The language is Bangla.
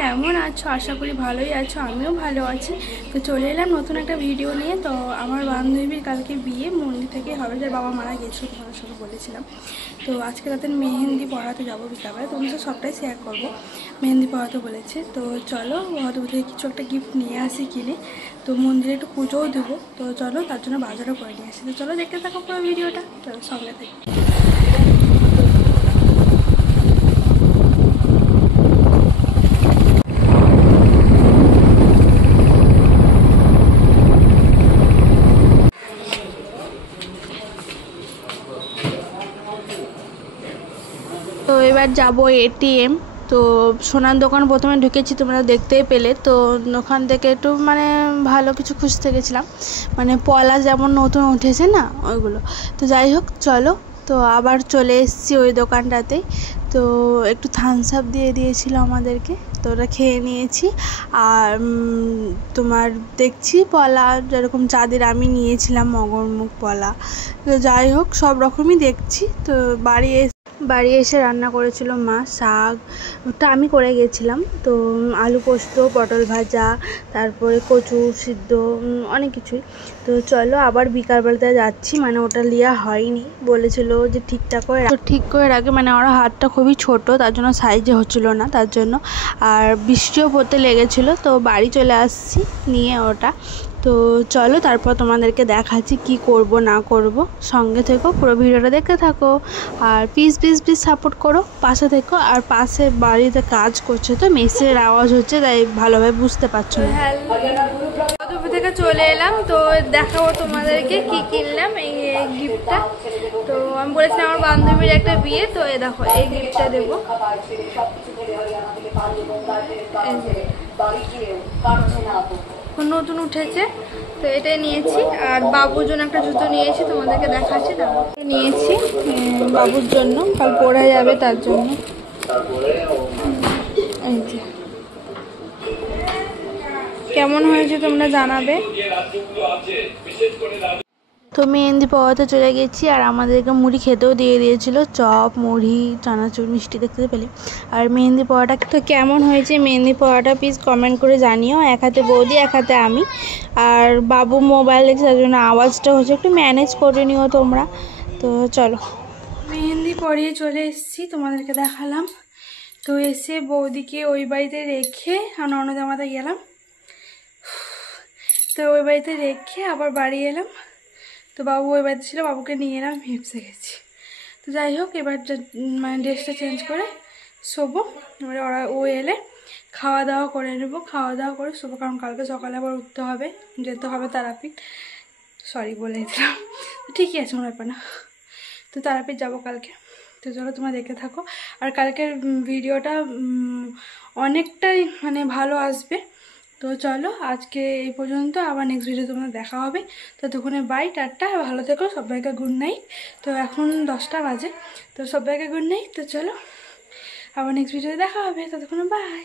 কেমন আছো? আশা করি ভালোই আছো, আমিও ভালো আছি। তো চলে এলাম নতুন একটা ভিডিও নিয়ে। তো আমার বান্ধবীর কালকে বিয়ে মন্দির থেকে হবে, যার বাবা মারা গেছিলো, তোমাদের সাথে বলেছিলাম। তো আজকে তাদের মেহেন্দি পড়াতে যাবো বিকালে, তোমাদের সাথে সবটাই শেয়ার করবো। মেহেন্দি পড়াতে বলেছে, তো চলো হয়তো থেকে কিছু একটা গিফট নিয়ে আসি কিনে। তো মন্দিরে একটু পুজোও দেবো, তো চলো তার জন্য বাজারও করে নিয়ে আসি। তো চলো দেখতে থাকো পুরো ভিডিওটা, চলো সঙ্গে থাকি। তো এবার যাব এটিএম। তো সোনার দোকান প্রথমে ঢুকেছি, তোমরা দেখতেই পেলে। তো ওখান থেকে একটু মানে ভালো কিছু খুঁজতে গেছিলাম, মানে পলা যেমন নতুন উঠেছে না ওইগুলো। তো যাই হোক চলো, তো আবার চলে এসেছি ওই দোকানটাতেই। তো একটু থামস আপ দিয়ে দিয়েছিল আমাদেরকে, তো ওটা খেয়ে নিয়েছি। আর তোমার দেখছি পলা যেরকম চাঁদের আমি নিয়েছিলাম মগরমুখ পলা। তো যাই হোক সব রকমই দেখছি। তো বাড়ি এসে রান্না করেছিল মা, শাক ওটা আমি করে গেছিলাম। তো আলু পোস্ত, পটল ভাজা, তারপরে কচু সিদ্ধ, অনেক কিছুই। তো চলো আবার বিকালবেলাতে যাচ্ছি, মানে ওটা লিয়া হয়নি, বলেছিল যে ঠিক করে রাখে, মানে ওরা হাতটা খুবই ছোট, তার জন্য সাইজে হচ্ছিল না, তার জন্য। আর বৃষ্টিও পড়তে লেগেছিল, তো বাড়ি চলে আসছি নিয়ে ওটা। তো চলো তারপর তোমাদেরকে দেখাচ্ছি কি করব না করব, সঙ্গে থেকো, পুরো ভিডিওটা দেখতে থাকো। আর প্লিজ সাপোর্ট করো, পাশে থেকো। আর পাশে বাড়িতে কাজ করছে, তো মেসের আওয়াজ হচ্ছে, তাই ভালোভাবে বুঝতে পারছো না। দুপুর থেকে চলে এলাম, তো দেখাবো তোমাদেরকে কি কিনলাম। এই গিফটটা, তো আমি বলেছিলাম আমার বান্ধবীর একটা বিয়ে, তো এই দেখো এই গিফটটা দেবো। নতুন উঠেছে, তো এটাই নিয়েছি। আর বাবুর জন্য একটা জুতো নিয়েছি, তোমাদেরকে দেখাচ্ছি না। নিয়েছি বাবুর জন্য, কাল পরা যাবে তার জন্য। এই যে কেমন হয়েছে তোমরা জানাবে। তো মেহেন্দি পড়াতে চলে গেছি, আর আমাদেরকে মুড়ি খেতেও দিয়ে দিয়েছিল, চপ মুড়ি চানাচুর মিষ্টি দেখতে পেলে। আর মেহেন্দি পড়াটা তো কেমন হয়েছে, মেহেন্দি পড়াটা প্লিজ কমেন্ট করে জানিও। এক হাতে বৌদি, এক হাতে আমি। আর বাবু মোবাইল দেখছে, তার জন্য আওয়াজটা হচ্ছে, একটু ম্যানেজ করে নিও তোমরা। তো চলো মেহেন্দি পরিয়ে চলে এসেছি, তোমাদেরকে দেখালাম। তো এসে বৌদিকে ওই বাড়িতে রেখে ননদের মাথায় গেলাম। তো ওই বাড়িতে রেখে আবার বাড়ি এলাম। তো বাবু ওই বাড়িতে ছিল, বাবুকে নিয়ে এলাম, হেঁপসে গেছি। তো যাই হোক এবার মানে ড্রেসটা চেঞ্জ করে শোবো। এবারে ও এলে খাওয়া দাওয়া করে নেবো, খাওয়া দাওয়া করে শোবো, কারণ কালকে সকালে আবার উঠতে হবে, যেতে হবে তারাপীঠ। সরি বলে দিলাম, ঠিকই আছে, মনে হয় না। তো তারাপীঠ যাবো কালকে। তো চলো তোমরা দেখে থাকো। আর কালকের ভিডিওটা অনেকটাই মানে ভালো আসবে। তো চলো আজকে এই পর্যন্ত, আবার নেক্সট ভিডিও তোমাদের দেখা হবে। ততক্ষণে বাই, টাটা, ভালো থেকো, সবাইকে গুড নাইট। তো এখন 10টা বাজে, তো সবাইকে গুড নাইট। তো চলো আবার নেক্সট ভিডিওতে দেখা হবে, ততক্ষণে বাই।